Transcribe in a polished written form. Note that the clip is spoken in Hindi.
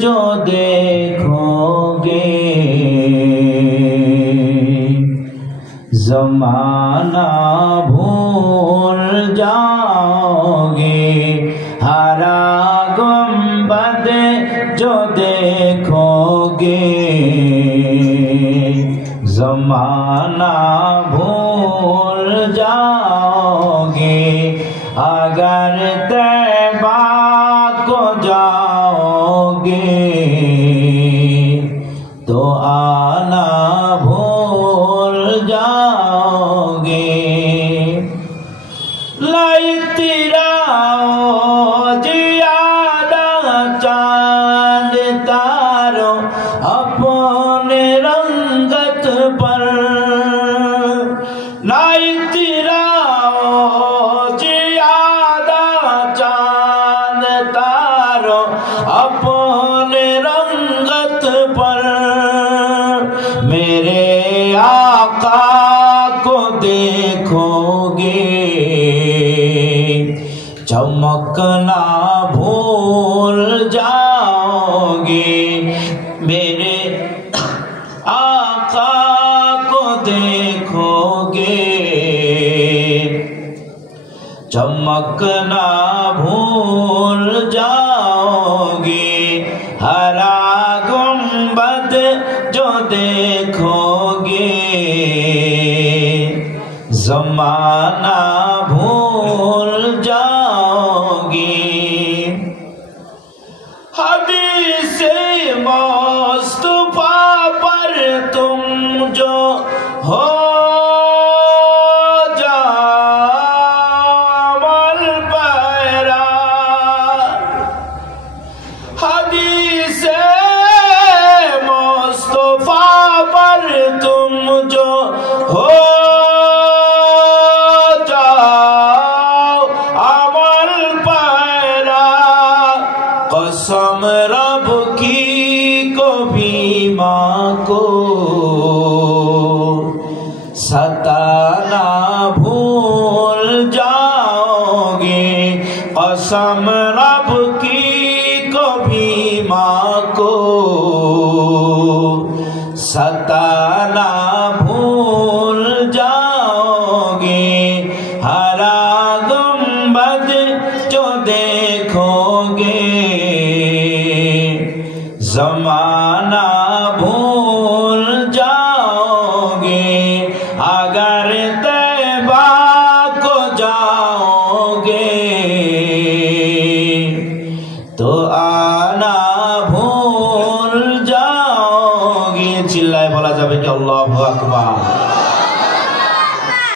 जो देखोगे ज़माना भूल जाओगे। हरा गुंबद जो देखोगे ज़माना भूल जाओगे। अगर तैबा को जाओगे तो आना भूल जाओगे। लाइतिराओ जियादा चांद तारो अपने रंगत पर। लाइतिराओ जियादा चांद तारो अपने रंगत पर। मेरे आका को देखोगे चमकना भूल जाओगे। मेरे आका को देखोगे चमकना भूल जाओगे। हरा गुंबद जो देखोगे ज़माना भूल जाओगे। हदीसे मुस्तफा पर तुम जो हो जामल पैरा। हदीसे मुस्तफा पर तुम जो हो कसम रब की कभी माँ को सताना भूल जाओगे। कसम रब की कभी माँ को सताना भूल जाओगे। हरा गुंबद जो देखोगे ज़माना भूल जाओगे। अगर तैबा को जाओगे तो आना भूल जाओगे। चिल्लाए बोला जाए कि अल्लाहु अकबर।